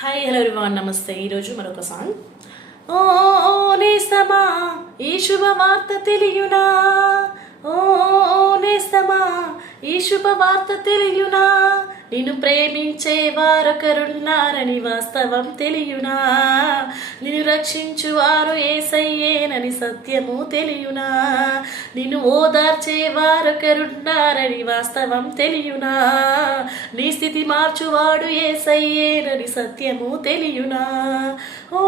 Hi hello everyone నమస్తే. ఈరోజు మరొక సాంగ్. ఓ ఓ నేస్తమా ఈ శుభవార్త తెలియునా, ఓ నేస్తమా ఈ శుభవార్త తెలియునా, నిన్ను ప్రేమించే వారొకరున్నారని వాస్తవం తెలియునా, నిన్ను రక్షించు వారు యేసయ్యేనని సత్యము తెలియునా, నిన్ను ఓదార్చే వారొకరున్నారని వాస్తవం తెలియునా, నీ స్థితి మార్చువాడు యేసయ్యేనని సత్యము తెలియునా. ఓ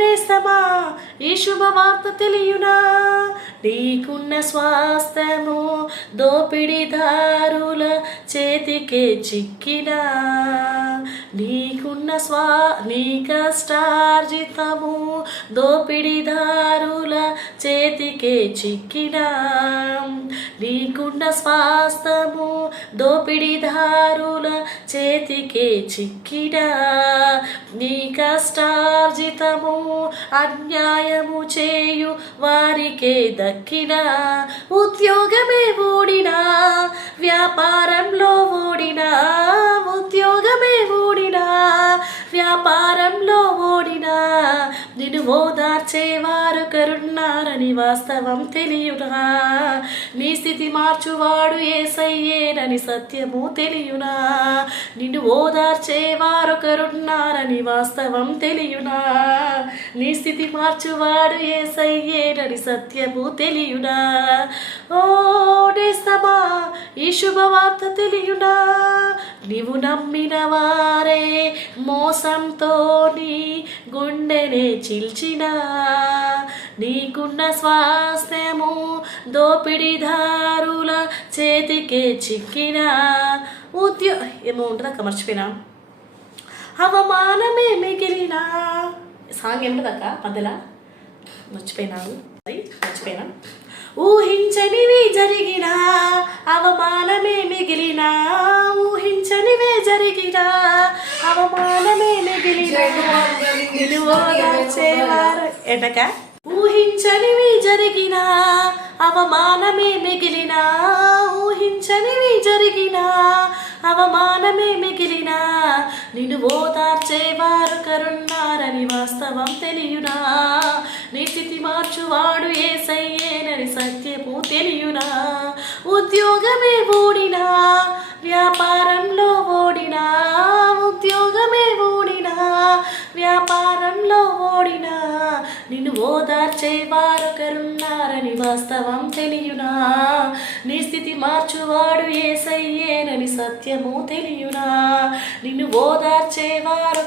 నేస్తమా ఈ శుభవార్త తెలియునా, నీకున్న స్వాస్థ్యము దోపిడిదారుల చేతికే చిక్కినా, నీకున్న నీ కష్టార్జితము దోపిడిదారుల చేతికే చిక్కినా, నీకున్న స్వాస్థ్యము దోపిడిదారుల చేతికే చిక్కినా, నీ కష్టార్జితము అన్యాయము చేయు వారికే దక్కినా, ఉద్యోగమే ఓడినా వ్యాపారంలో ఓడినా, ఉద్యోగమే ఓడినా వ్యాపారంలో ఓడినా, నిన్ను ఓదార్చే వారొకరున్నారని వాస్తవం తెలియునా, నీ స్థితి మార్చువాడు యేసయ్యేనని సత్యము తెలియునా, నిన్ను ఓదార్చే వారొకరున్నారని వాస్తవం తెలియునా, నీ స్థితి మార్చువాడు యేసయ్యేనని సత్యము తెలియునా. ఓ నేస్తమా ఈ శుభవార్త తెలియునా, నీవు నమ్మిన వారే మోసంతో నీ గుండెనే చీల్చినా, నీకున్న స్వాస్థ్యము దోపిడిదారుల చేతికే చిక్కినా, ఏమో ఉంటుందా మర్చిపోయినా, అవమానమే మిగిలినా, సాంగ్ ఏముంటుందక్క మధ్యలో మర్చిపోయినా, ఊహించనివి జరిగినా అవమానమే మిగిలినా, ఊహించనివే జరిగినా అవమానమే మిగిలినా, ఎటక ఊహించనివి జరిగినా అవమానమే మిగిలినా, ఊహించనివి జరిగినా అవమానమే మిగిలినా, నిన్ను ఓదార్చే వారొకరున్నారని వాస్తవం తెలియునా, నీ స్థితి మార్చువాడు యేసయ్యేనని సత్యము తెలియునా, ఉద్యోగమే ఓడినా వ్యాపారంలో ఓడినా, ఉద్యోగమే ఓడినా వ్యాపారంలో ఓడినా, నిన్ను ఓదార్చే వారొకరున్నారని వాస్తవం తెలియునా, నీ స్థితి మార్చువాడు యేసయ్యేనని సత్యము తెలియునా, నిన్ను ఓదార్చే వారు